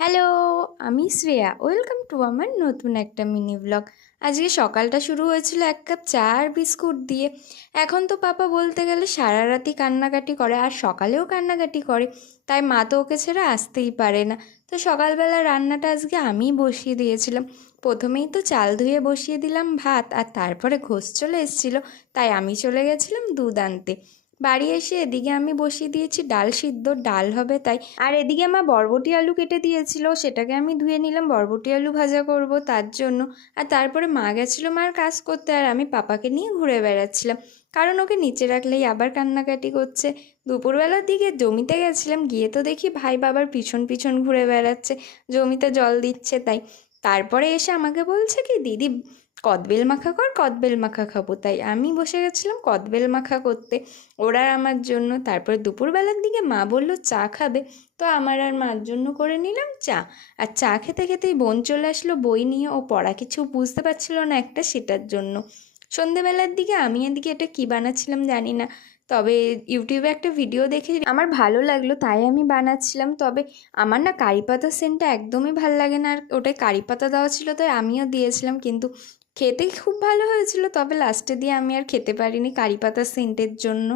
Hello, আমি Shreya. Welcome to আমার নতুন একটা মিনি ব্লগ। আজকে সকালটা শুরু হয়েছিল এক কাপ চা আর বিস্কুট দিয়ে। এখন তো পাপা বলতে গেলে সারা রাতই কান্নাকাটি করে, আর সকালেও কান্নাকাটি করে, তাই মা তো ওকে ছেড়ে আসতেই পারে না। তো সকালবেলা রান্নাটা আজকে আমিই বসিয়ে দিয়েছিলাম। প্রথমেই তো চাল ধুয়ে বসিয়ে দিলাম ভাত, আর তারপরে ঘোষ চলে এসেছিলো, তাই আমি চলে গেছিলাম দুধ আনতে। বাড়ি এসে এদিকে আমি বসিয়ে দিয়েছি ডাল সিদ্ধ, ডাল হবে তাই। আর এদিকে মা বরবটি আলু কেটে দিয়েছিল, সেটাকে আমি ধুয়ে নিলাম, বরবটি আলু ভাজা করব তার জন্য। আর তারপরে মা গেছিলো মার কাজ করতে, আর আমি পাপাকে নিয়ে ঘুরে বেড়াচ্ছিলাম, কারণ ওকে নিচে রাখলেই আবার কান্নাকাটি করছে। দুপুরবেলার দিকে জমিতে গেছিলাম, গিয়ে তো দেখি ভাই বাবার পিছন পিছন ঘুরে বেড়াচ্ছে, জমিতে জল দিচ্ছে তাই। তারপরে এসে আমাকে বলছে কি, দিদি কদবেল মাখা কর, কদবেল মাখা খাবো, তাই আমি বসে গেছিলাম কদবেল মাখা করতে ওরা আর আমার জন্য। তারপরে দুপুরবেলার দিকে মা বলল চা খাবে, তো আমার আর মার জন্য করে নিলাম চা। আর চা খেতে খেতেই বোন চলে আসলো বই নিয়ে, ও পড়া কিছু বুঝতে পারছিল না একটা, সেটার জন্য। সন্ধেবেলার দিকে আমি এদিকে এটা কী বানাচ্ছিলাম জানি না, তবে ইউটিউবে একটা ভিডিও দেখে আমার ভালো লাগলো, তাই আমি বানাচ্ছিলাম। তবে আমার না কারি পাতা সেন্টটা একদমই ভাল লাগে না, আর ওটায় কারি পাতা দেওয়া ছিল তাই আমিও দিয়েছিলাম, কিন্তু খেতে খুব ভালো হয়েছিল। তবে লাস্টে দিয়ে আমি আর খেতে পারিনি কারি পাতা সেন্টের জন্য।